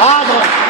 아, 너.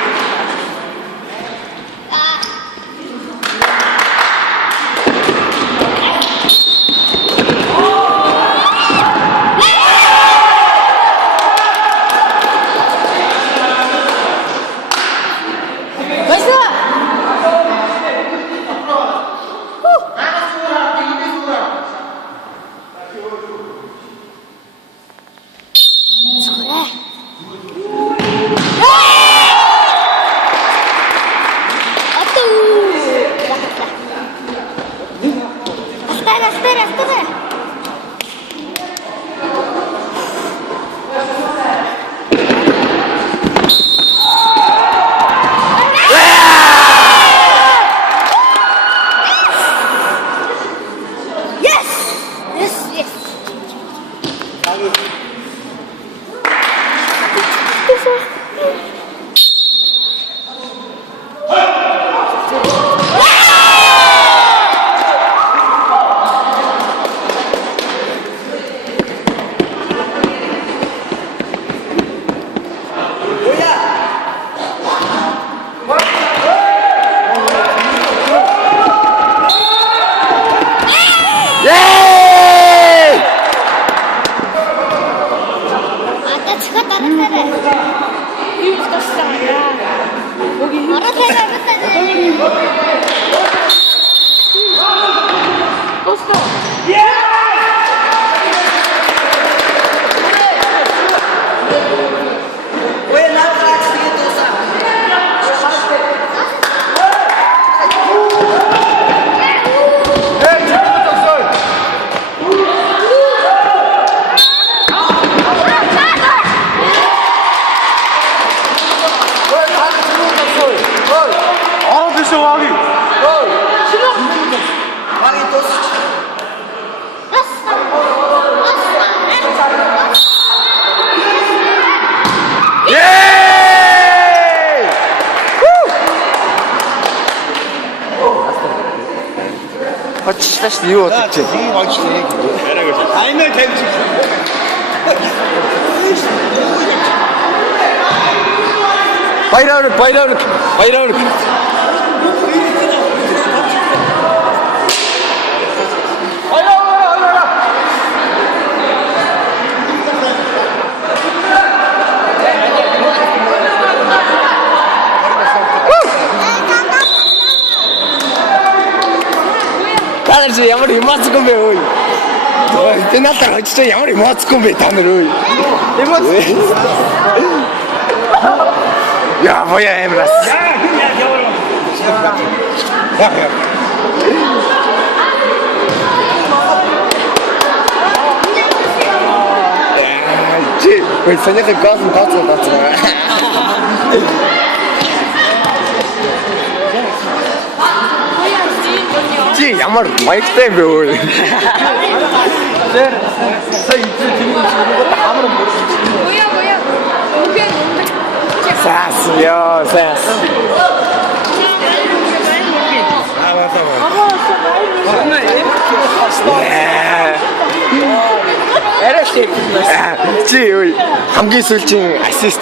Почти его тут. Aynen kendisi. Bayrağı, bayrağı, bayrağı. ямар эмоцгүй бэ ой. Тэ надад очиж ямар эмоцгүй бэ та нар ой. Эмоц. Я боя эмрас. Чи, ой саняха газ тацаа. Чи ямар маягтай бэ өө. Тэр сая амар Гоя. сас ёо сас. Эрэштэй. Чи ой хамгийн сүүлчийн ассист.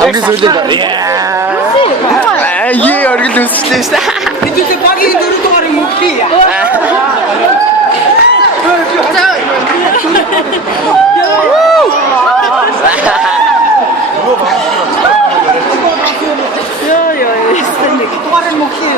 Хамгийн сүүлд. Яа оргил үсчихлээ шүү дээ. Бид багийн дөрөв дугаар юм уу?